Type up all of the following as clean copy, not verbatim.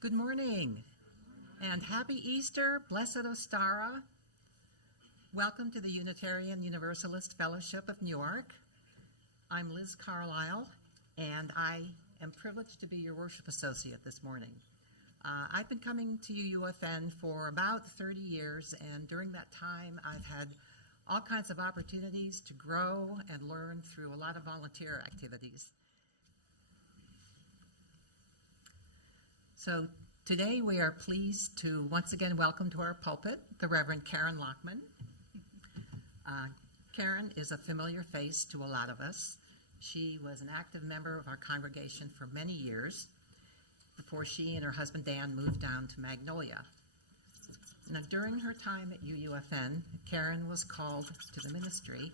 Good morning and happy Easter, blessed Ostara. Welcome to the Unitarian Universalist Fellowship of Newark. I'm Liz Carlisle and I am privileged to be your worship associate this morning. I've been coming to UUFN for about 30 years, and during that time I've had all kinds of opportunities to grow and learn through a lot of volunteer activities. So today we are pleased to once again welcome to our pulpit the Reverend Karen Laughman. Karen is a familiar face to a lot of us. She was an active member of our congregation for many years before she and her husband Dan moved down to Magnolia. Now, during her time at UUFN, Karen was called to the ministry,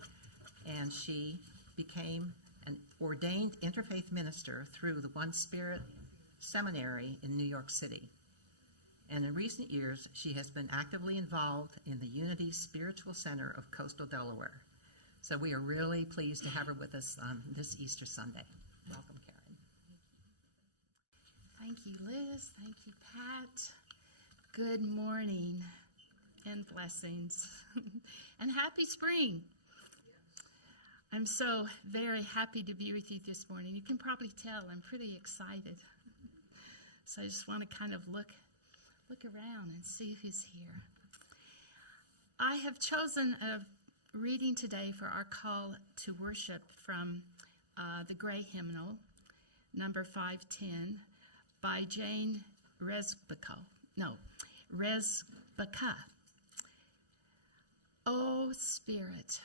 and she became an Ordained Interfaith Minister through the One Spirit Seminary in New York City. And in recent years, she has been actively involved in the Unity Spiritual Center of Coastal Delaware. So we are really pleased to have her with us this Easter Sunday. Welcome, Karen. Thank you, Liz. Thank you, Pat. Good morning and blessings. And happy spring. I'm so very happy to be with you this morning. You can probably tell I'm pretty excited. So I just want to kind of look around and see who's here. I have chosen a reading today for our call to worship from the Gray Hymnal, number 510, by Jane Rezbaka. O Spirit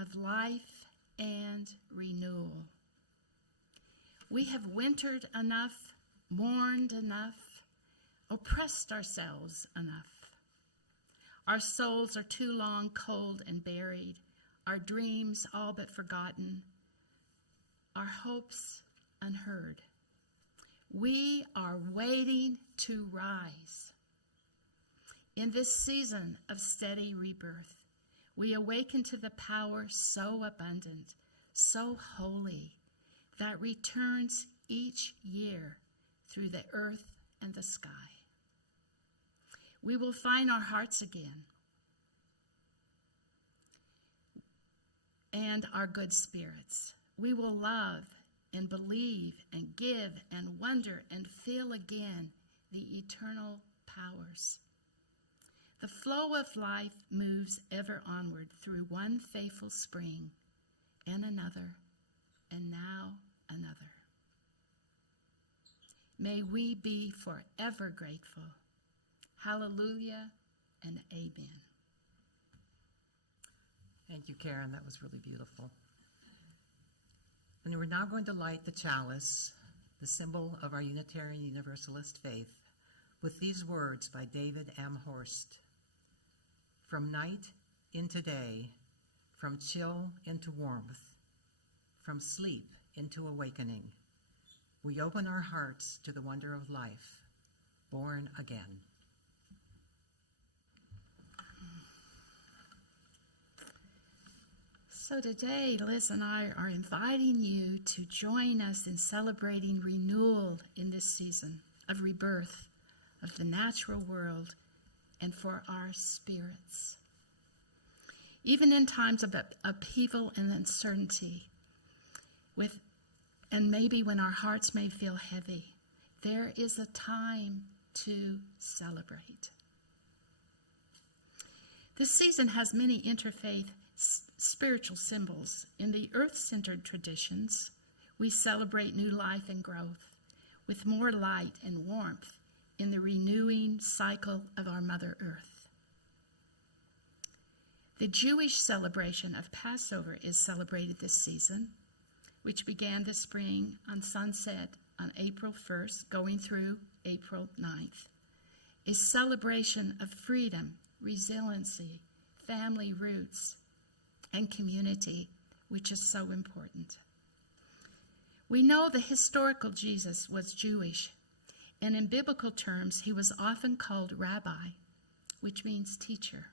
of life and renewal, we have wintered enough, mourned enough, oppressed ourselves enough. Our souls are too long cold and buried, our dreams all but forgotten, our hopes unheard. We are waiting to rise. In this season of steady rebirth, we awaken to the power so abundant, so holy, that returns each year through the earth and the sky. We will find our hearts again and our good spirits. We will love and believe and give and wonder and feel again the eternal powers. The flow of life moves ever onward through one faithful spring and another, and now another. May we be forever grateful. Hallelujah and amen. Thank you, Karen. That was really beautiful. And we're now going to light the chalice, the symbol of our Unitarian Universalist faith, with these words by David M. Horst. From night into day, from chill into warmth, from sleep into awakening, we open our hearts to the wonder of life, born again. So today, Liz and I are inviting you to join us in celebrating renewal in this season of rebirth of the natural world and for our spirits. Even in times of upheaval and uncertainty, and maybe when our hearts may feel heavy, there is a time to celebrate. This season has many interfaith spiritual symbols. In the earth-centered traditions, we celebrate new life and growth with more light and warmth in the renewing cycle of our Mother Earth. The Jewish celebration of Passover is celebrated this season, which began this spring on sunset on April 1st, going through April 9th. A celebration of freedom, resiliency, family roots, and community, which is so important. We know the historical Jesus was Jewish, and in biblical terms, he was often called rabbi, which means teacher.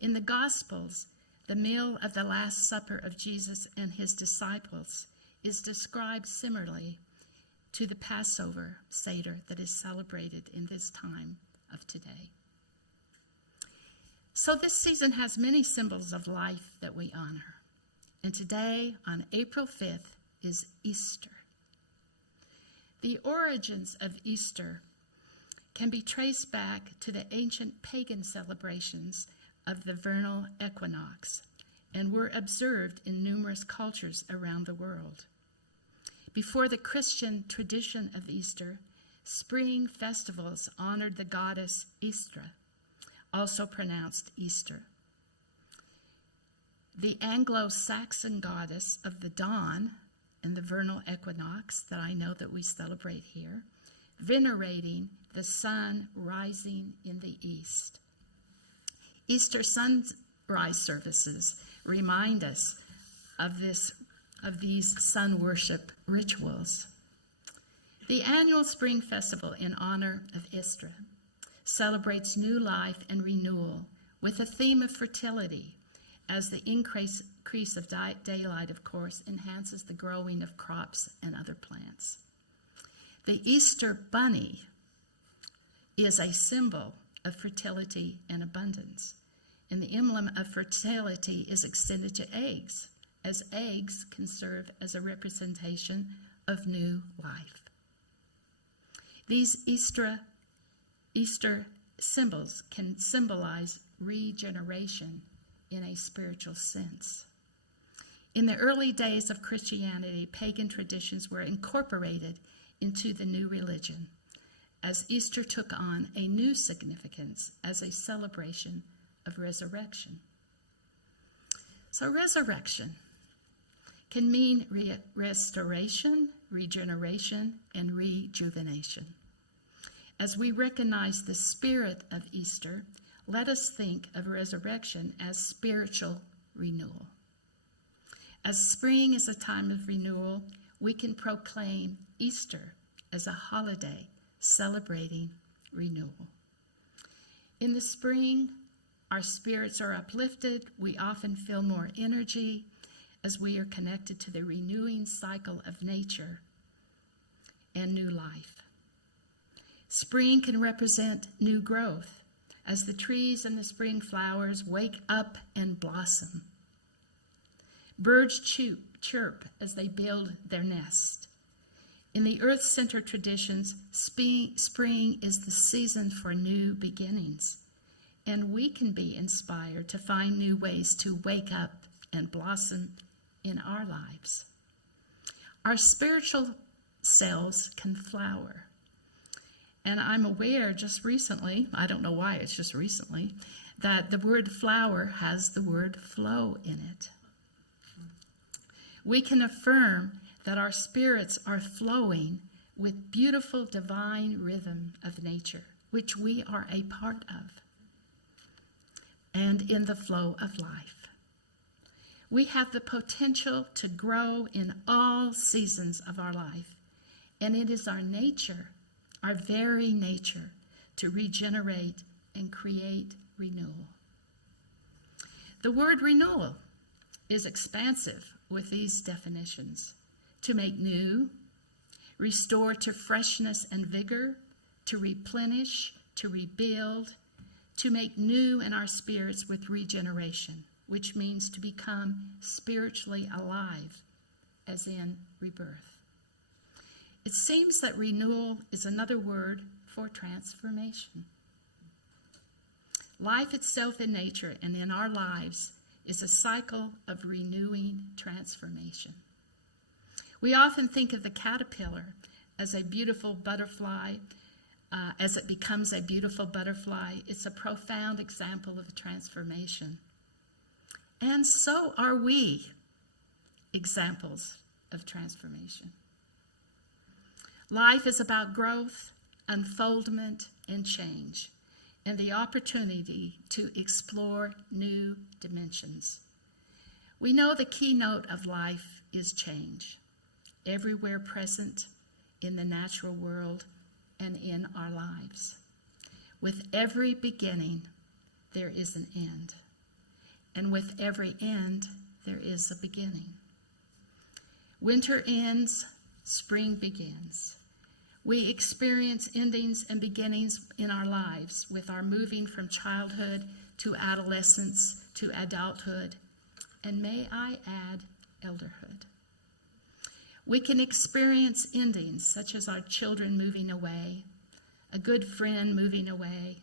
In the Gospels, the meal of the Last Supper of Jesus and his disciples is described similarly to the Passover Seder that is celebrated in this time of today. So this season has many symbols of life that we honor. And today, on April 5th, is Easter. The origins of Easter can be traced back to the ancient pagan celebrations of the vernal equinox and were observed in numerous cultures around the world. Before the Christian tradition of Easter, spring festivals honored the goddess Istra, also pronounced Easter. The Anglo-Saxon goddess of the dawn and the vernal equinox that I know that we celebrate here, venerating the sun rising in the east. Easter sunrise services remind us of these sun worship rituals. The annual spring festival in honor of Istra celebrates new life and renewal with a theme of fertility, as the increase of daylight, of course, enhances the growing of crops and other plants. The Easter bunny is a symbol of fertility and abundance, and the emblem of fertility is extended to eggs, as eggs can serve as a representation of new life. These Easter symbols can symbolize regeneration in a spiritual sense. In the early days of Christianity, pagan traditions were incorporated into the new religion, as Easter took on a new significance as a celebration of resurrection. So resurrection can mean restoration, regeneration, and rejuvenation. As we recognize the spirit of Easter, let us think of resurrection as spiritual renewal. As spring is a time of renewal, we can proclaim Easter as a holiday celebrating renewal. In the spring, our spirits are uplifted. We often feel more energy as we are connected to the renewing cycle of nature and new life. Spring can represent new growth, as the trees and the spring flowers wake up and blossom. Birds chirp as they build their nest. In the Earth Center traditions, spring is the season for new beginnings, and we can be inspired to find new ways to wake up and blossom in our lives. Our spiritual selves can flower. And I'm aware just recently, I don't know why it's just recently, that the word flower has the word flow in it. We can affirm that our spirits are flowing with beautiful divine rhythm of nature, which we are a part of, and in the flow of life. We have the potential to grow in all seasons of our life, and it is our nature, our very nature, to regenerate and create renewal. The word renewal is expansive with these definitions: to make new, restore to freshness and vigor, to replenish, to rebuild, to make new in our spirits with regeneration, which means to become spiritually alive, as in rebirth. It seems that renewal is another word for transformation. Life itself in nature and in our lives is a cycle of renewing transformation. We often think of the caterpillar as a beautiful butterfly. As it becomes a beautiful butterfly, it's a profound example of transformation. And so are we examples of transformation. Life is about growth, unfoldment, and change, and the opportunity to explore new dimensions. We know the keynote of life is change, everywhere present in the natural world and in our lives. With every beginning, there is an end, and with every end, there is a beginning. Winter ends, spring begins. We experience endings and beginnings in our lives with our moving from childhood to adolescence to adulthood, and may I add, elderhood. We can experience endings such as our children moving away, a good friend moving away,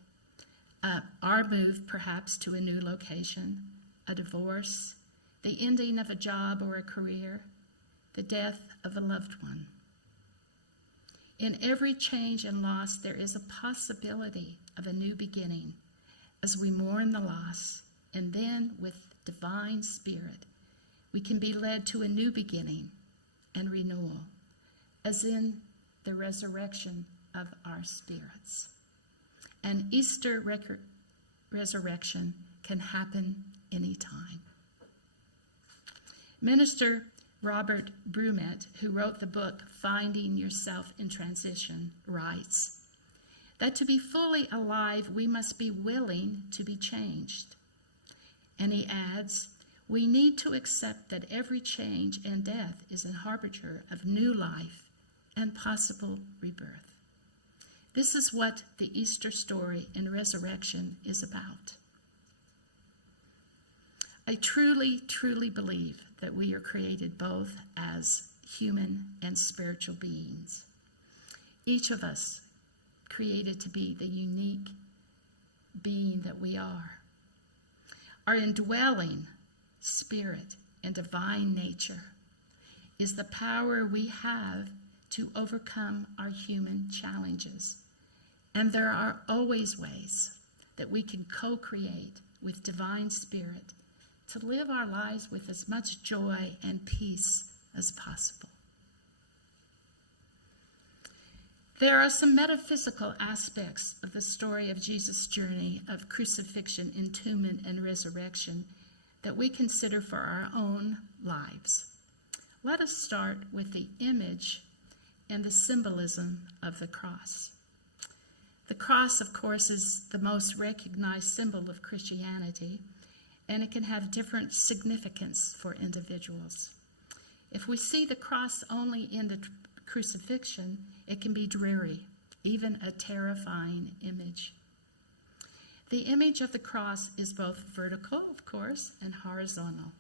our move perhaps to a new location, a divorce, the ending of a job or a career, the death of a loved one. In every change and loss, there is a possibility of a new beginning as we mourn the loss, and then with divine spirit, we can be led to a new beginning and renewal, as in the resurrection of our spirits. An Easter resurrection can happen anytime. Minister Robert Brumet, who wrote the book Finding Yourself in Transition, writes that to be fully alive, we must be willing to be changed. And he adds, we need to accept that every change and death is a harbinger of new life and possible rebirth. This is what the Easter story and resurrection is about. I truly, truly believe that we are created both as human and spiritual beings. Each of us created to be the unique being that we are. Our indwelling spirit and divine nature is the power we have to overcome our human challenges. And there are always ways that we can co-create with divine spirit to live our lives with as much joy and peace as possible. There are some metaphysical aspects of the story of Jesus' journey of crucifixion, entombment, and resurrection that we consider for our own lives. Let us start with the image and the symbolism of the cross. The cross, of course, is the most recognized symbol of Christianity, and it can have different significance for individuals. If we see the cross only in the crucifixion, it can be dreary, even a terrifying image. The image of the cross is both vertical, of course, and horizontal.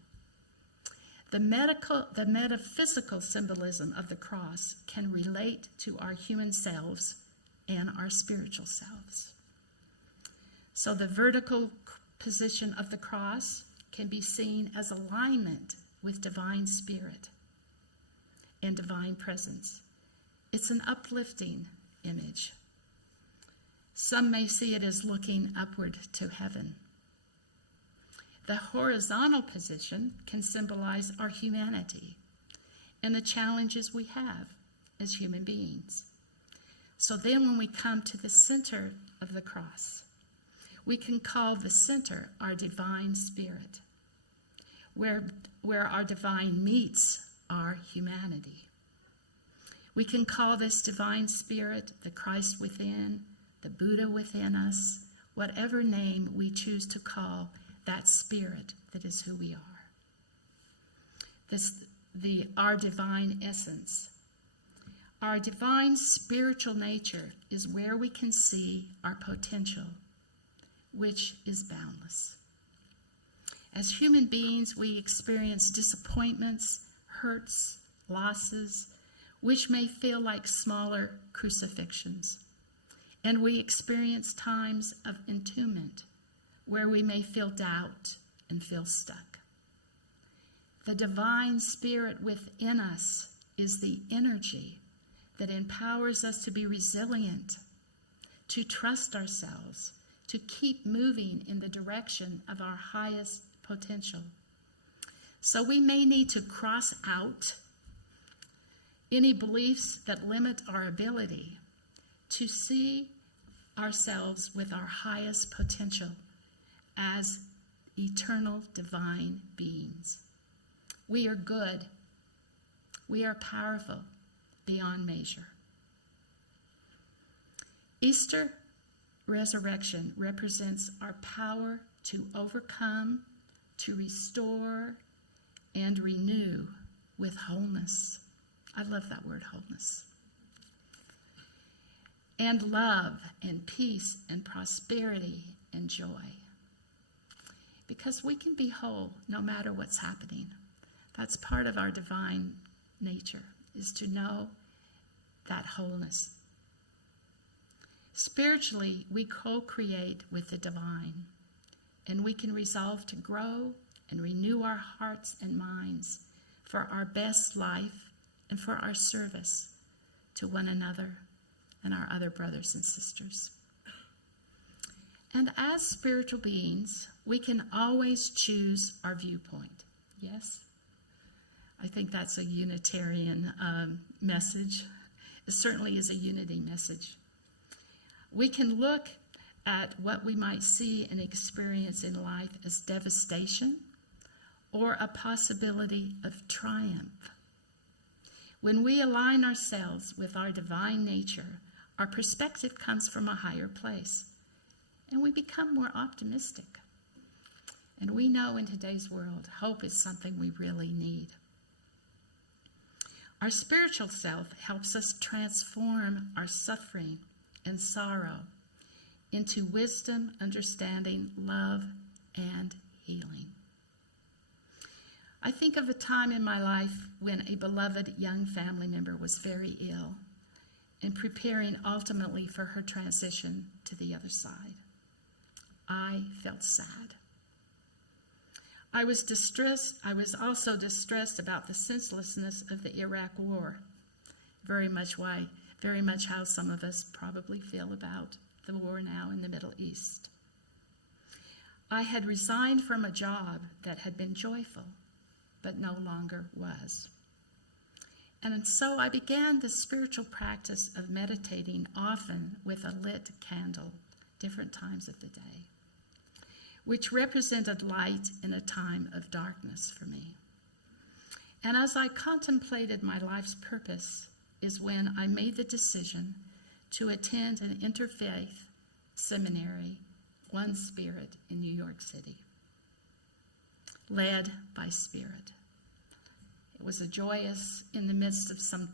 The metaphysical symbolism of the cross can relate to our human selves and our spiritual selves. So the vertical position of the cross can be seen as alignment with divine spirit and divine presence. It's an uplifting image. Some may see it as looking upward to heaven. The horizontal position can symbolize our humanity and the challenges we have as human beings. So then when we come to the center of the cross, we can call the center our divine spirit, where our divine meets our humanity. We can call this divine spirit the Christ within, the Buddha within us, whatever name we choose to call that spirit that is who we are. Our divine essence. Our divine spiritual nature is where we can see our potential, which is boundless. As human beings, we experience disappointments, hurts, losses, which may feel like smaller crucifixions. And we experience times of entombment, where we may feel doubt and feel stuck. The divine spirit within us is the energy that empowers us to be resilient, to trust ourselves, to keep moving in the direction of our highest potential. So we may need to cross out any beliefs that limit our ability to see ourselves with our highest potential as eternal divine beings. We are good. We are powerful beyond measure. Easter resurrection represents our power to overcome, to restore, and renew with wholeness. I love that word, wholeness. and love and peace and prosperity and joy. Because we can be whole no matter what's happening. That's part of our divine nature, is to know that wholeness. Spiritually, we co-create with the divine, and we can resolve to grow and renew our hearts and minds for our best life and for our service to one another and our other brothers and sisters. And as spiritual beings, we can always choose our viewpoint. Yes? I think that's a Unitarian message. It certainly is a unity message. We can look at what we might see and experience in life as devastation or a possibility of triumph. When we align ourselves with our divine nature, our perspective comes from a higher place, and we become more optimistic. And we know in today's world, hope is something we really need. Our spiritual self helps us transform our suffering and sorrow into wisdom, understanding, love, and healing. I think of a time in my life when a beloved young family member was very ill and preparing ultimately for her transition to the other side. I felt sad. I was distressed. I was also distressed about the senselessness of the Iraq War. Very much how some of us probably feel about the war now in the Middle East. I had resigned from a job that had been joyful, but no longer was. And so I began the spiritual practice of meditating, often with a lit candle, different times of the day, which represented light in a time of darkness for me. And as I contemplated my life's purpose is when I made the decision to attend an interfaith seminary, One Spirit, in New York City, led by Spirit. It was a joyous, in the midst of some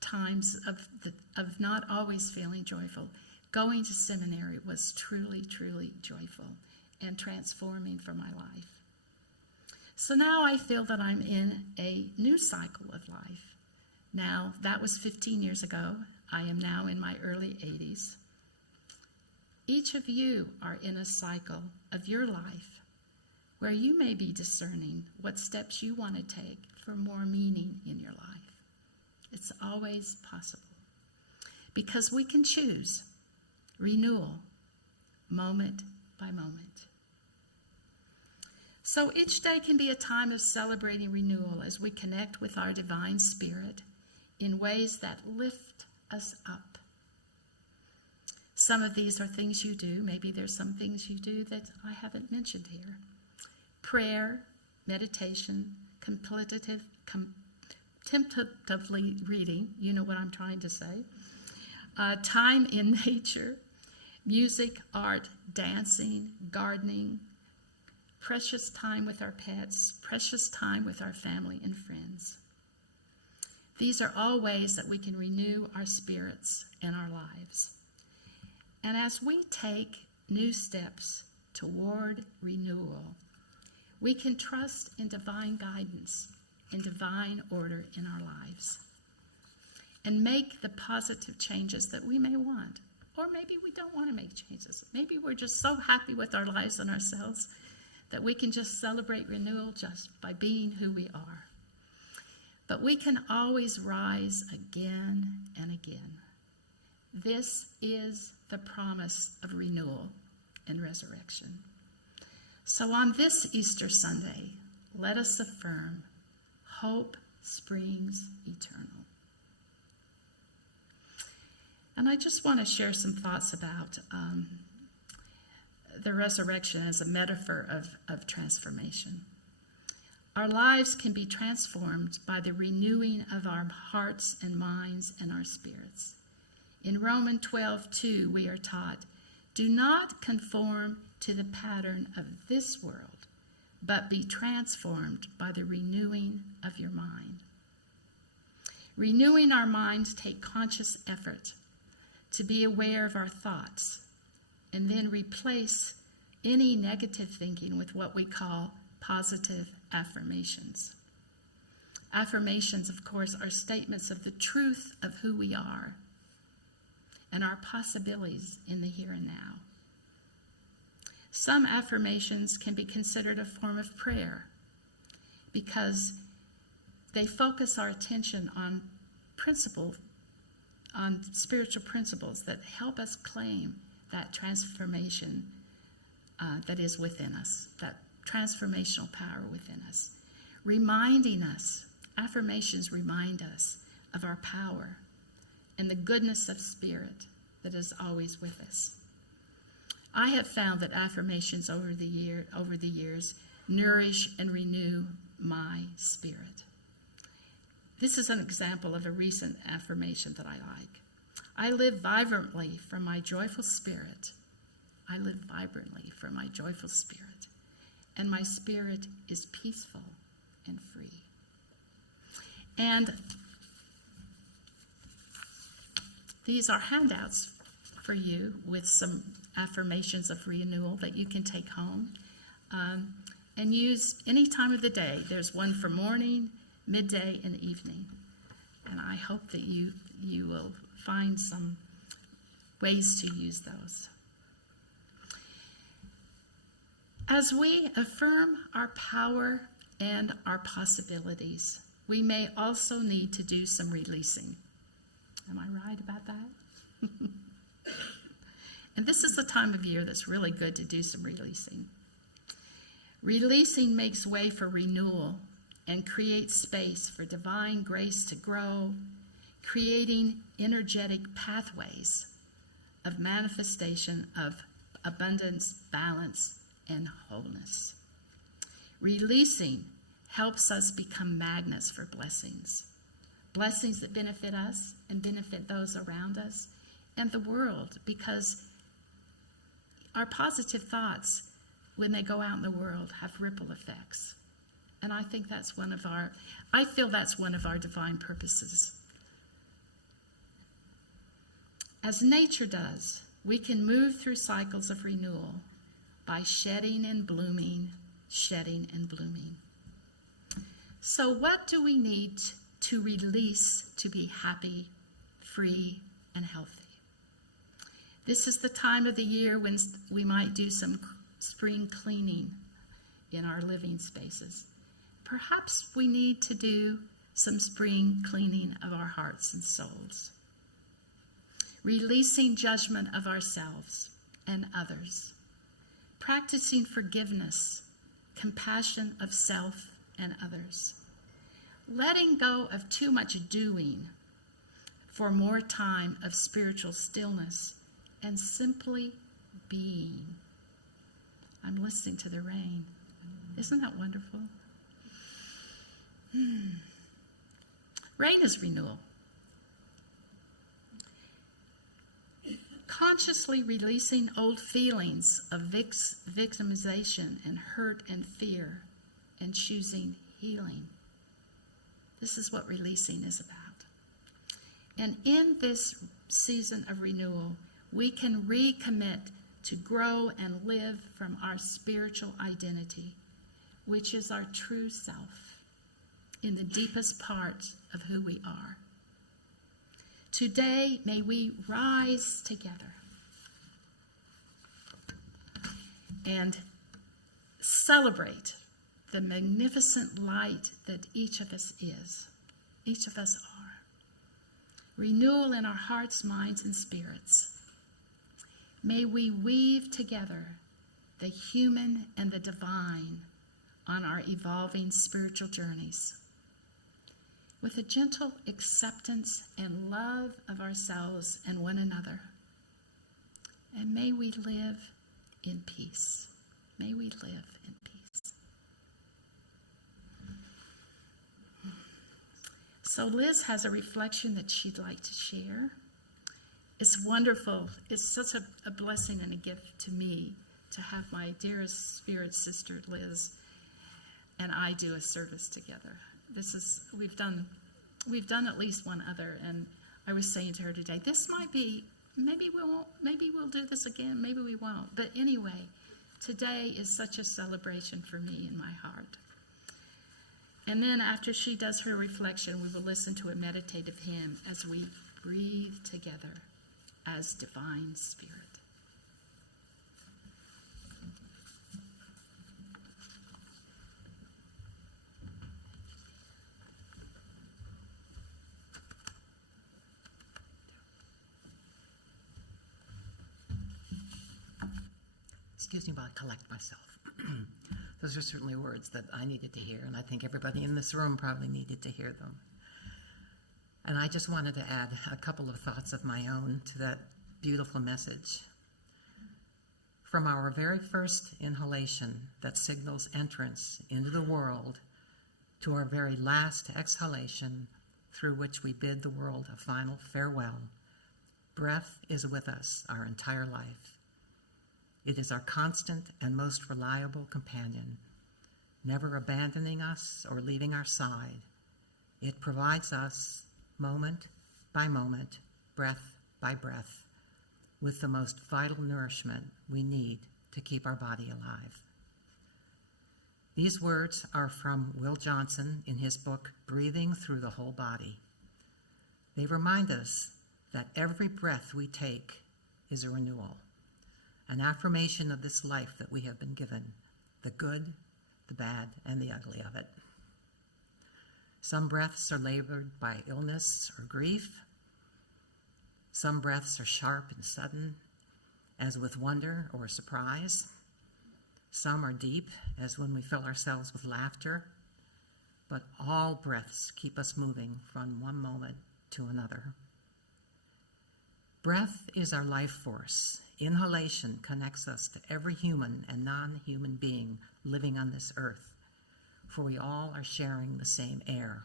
times of not always feeling joyful. Going to seminary was truly, truly joyful and transforming for my life. So now I feel that I'm in a new cycle of life. Now, that was 15 years ago. I am now in my early 80s. Each of you are in a cycle of your life where you may be discerning what steps you want to take for more meaning in your life. It's always possible because we can choose renewal moment by moment. So each day can be a time of celebrating renewal as we connect with our divine spirit in ways that lift us up. Some of these are things you do. Maybe there's some things you do that I haven't mentioned here. Prayer, meditation, contemplatively reading, you know what I'm trying to say. Time in nature, music, art, dancing, gardening, precious time with our pets, precious time with our family and friends. These are all ways that we can renew our spirits and our lives. And as we take new steps toward renewal, we can trust in divine guidance and divine order in our lives and make the positive changes that we may want. Or maybe we don't want to make changes. Maybe we're just so happy with our lives and ourselves that we can just celebrate renewal just by being who we are. But we can always rise again and again. This is the promise of renewal and resurrection. So on this Easter Sunday, let us affirm, hope springs eternal. And I just want to share some thoughts about the resurrection as a metaphor of transformation. Our lives can be transformed by the renewing of our hearts and minds and our spirits. In Romans 12:2, we are taught, do not conform to the pattern of this world, but be transformed by the renewing of your mind. Renewing our minds takes conscious effort to be aware of our thoughts, and then replace any negative thinking with what we call positive affirmations. Affirmations, of course, are statements of the truth of who we are and our possibilities in the here and now. Some affirmations can be considered a form of prayer because they focus our attention on spiritual principles that help us claim that transformation that is within us, that transformational power within us. Affirmations remind us of our power and the goodness of spirit that is always with us. I have found that affirmations over the years nourish and renew my spirit. This is an example of a recent affirmation that I like. I live vibrantly from my joyful spirit. I live vibrantly from my joyful spirit, and my spirit is peaceful and free. And these are handouts for you with some affirmations of renewal that you can take home and use any time of the day. There's one for morning, midday, and evening. And I hope that you will find some ways to use those. As we affirm our power and our possibilities, we may also need to do some releasing. Am I right about that? And this is the time of year that's really good to do some releasing. Releasing makes way for renewal and creates space for divine grace to grow, creating energetic pathways of manifestation of abundance, balance, and wholeness. Releasing helps us become magnets for blessings. Blessings that benefit us and benefit those around us and the world, because our positive thoughts, when they go out in the world, have ripple effects. And I think I feel that's one of our divine purposes. As nature does, we can move through cycles of renewal by shedding and blooming, shedding and blooming. So what do we need to release to be happy, free, and healthy? This is the time of the year when we might do some spring cleaning in our living spaces. Perhaps we need to do some spring cleaning of our hearts and souls. Releasing judgment of ourselves and others. Practicing forgiveness, compassion of self and others. Letting go of too much doing for more time of spiritual stillness and simply being. I'm listening to the rain. Isn't that wonderful? Rain is renewal. Consciously releasing old feelings of victimization and hurt and fear and choosing healing. This is what releasing is about. And in this season of renewal, we can recommit to grow and live from our spiritual identity, which is our true self, in the deepest part of who we are. Today, may we rise together and celebrate the magnificent light that each of us is, each of us are. Renewal in our hearts, minds, and spirits. May we weave together the human and the divine on our evolving spiritual journeys, with a gentle acceptance and love of ourselves and one another. And may we live in peace. May we live in peace. So Liz has a reflection that she'd like to share. It's wonderful. It's such a blessing and a gift to me to have my dearest spirit sister Liz and I do a service together. We've done at least one other, and I was saying to her today, this might be maybe we won't, maybe we'll do this again, maybe we won't. But anyway, today is such a celebration for me in my heart. And then after she does her reflection, we will listen to a meditative hymn as we breathe together as divine spirit. Excuse me while I collect myself. Those are certainly words that I needed to hear, and I think everybody in this room probably needed to hear them. And I just wanted to add a couple of thoughts of my own to that beautiful message. From our very first inhalation that signals entrance into the world to our very last exhalation through which we bid the world a final farewell, breath is with us our entire life. It is our constant and most reliable companion, never abandoning us or leaving our side. It provides us, moment by moment, breath by breath, with the most vital nourishment we need to keep our body alive. These words are from Will Johnson in his book, Breathing Through the Whole Body. They remind us that every breath we take is a renewal, an affirmation of this life that we have been given, the good, the bad, and the ugly of it. Some breaths are labored by illness or grief. Some breaths are sharp and sudden, as with wonder or surprise. Some are deep, as when we fill ourselves with laughter. But all breaths keep us moving from one moment to another. Breath is our life force. Inhalation connects us to every human and non-human being living on this earth, for we all are sharing the same air.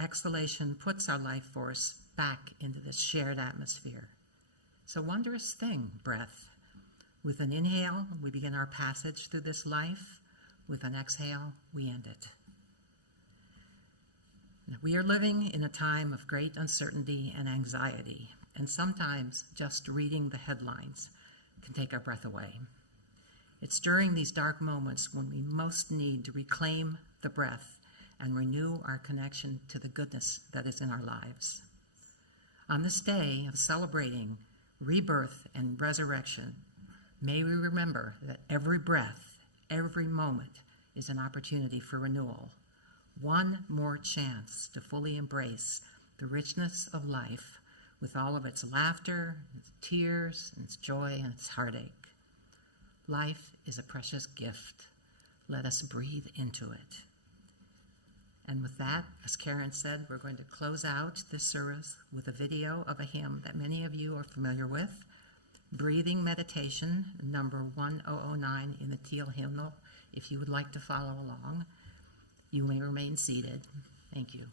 Exhalation puts our life force back into this shared atmosphere. It's a wondrous thing, breath. With an inhale, we begin our passage through this life. With an exhale, we end it. Now, we are living in a time of great uncertainty and anxiety, and sometimes just reading the headlines can take our breath away. It's during these dark moments when we most need to reclaim the breath and renew our connection to the goodness that is in our lives. On this day of celebrating rebirth and resurrection, may we remember that every breath, every moment is an opportunity for renewal, one more chance to fully embrace the richness of life with all of its laughter, its tears, its joy, and its heartache. Life is a precious gift. Let us breathe into it. And with that, as Karen said, we're going to close out this service with a video of a hymn that many of you are familiar with, Breathing Meditation, number 1009 in the Teal Hymnal. If you would like to follow along, you may remain seated. Thank you.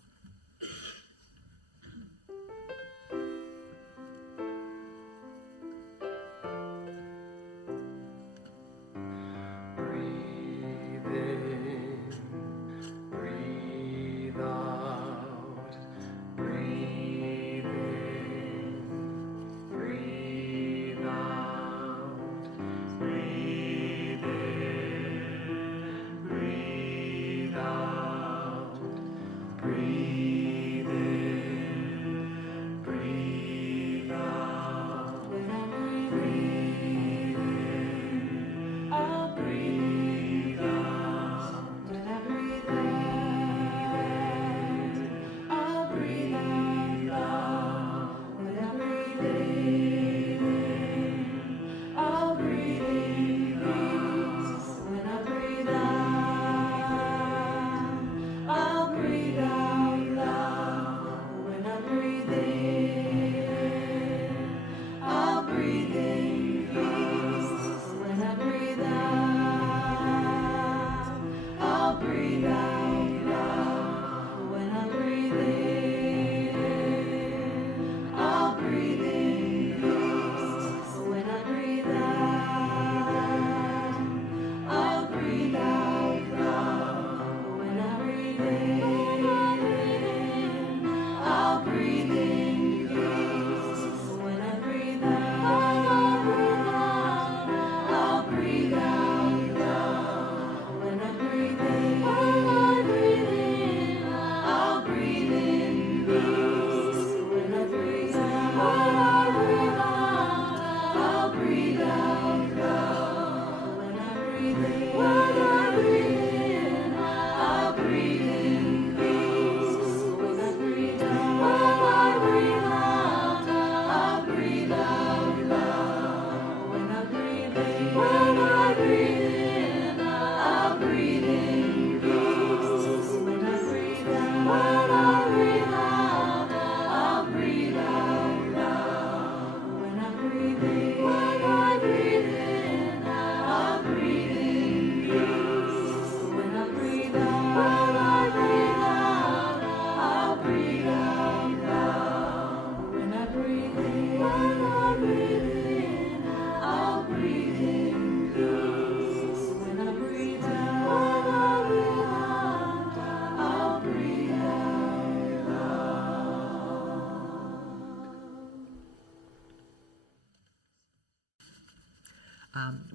Breathe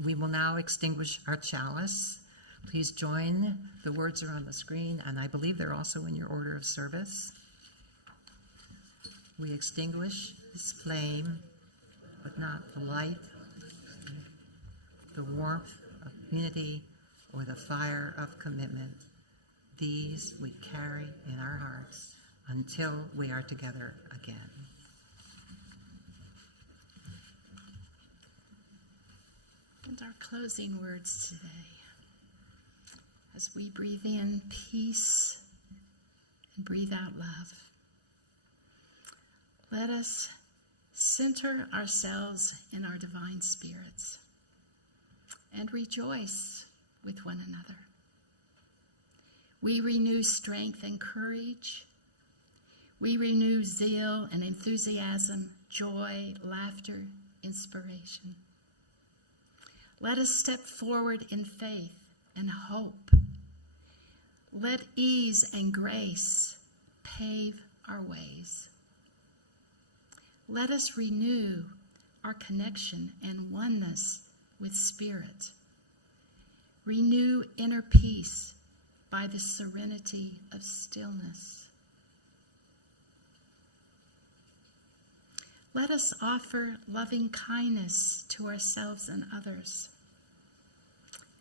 We will now extinguish our chalice. Please join. The words are on the screen, and I believe they're also in your order of service. We extinguish this flame, but not the light, the warmth of unity, or the fire of commitment. These we carry in our hearts until we are together again. And our closing words today, as we breathe in peace and breathe out love. Let us center ourselves in our divine spirits and rejoice with one another. We renew strength and courage. We renew zeal and enthusiasm, joy, laughter, inspiration. Let us step forward in faith and hope. Let ease and grace pave our ways. Let us renew our connection and oneness with Spirit. Renew inner peace by the serenity of stillness. Let us offer loving kindness to ourselves and others,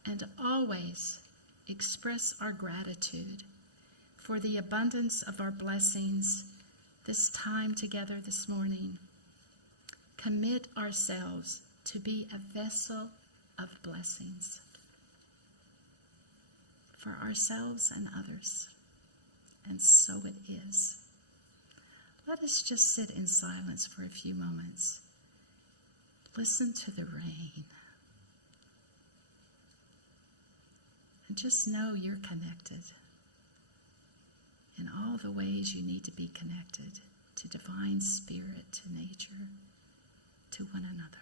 and always express our gratitude for the abundance of our blessings this time together this morning. Commit ourselves to be a vessel of blessings for ourselves and others. And so it is. Let us just sit in silence for a few moments. Listen to the rain. And just know you're connected in all the ways you need to be connected to divine spirit, to nature, to one another.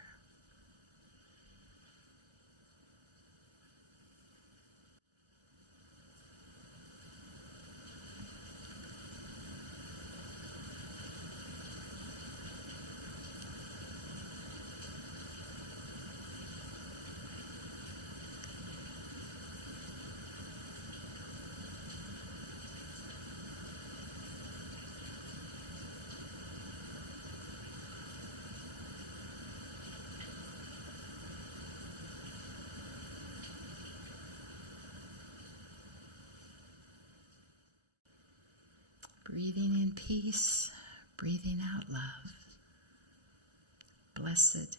Breathing in peace, breathing out love. Blessed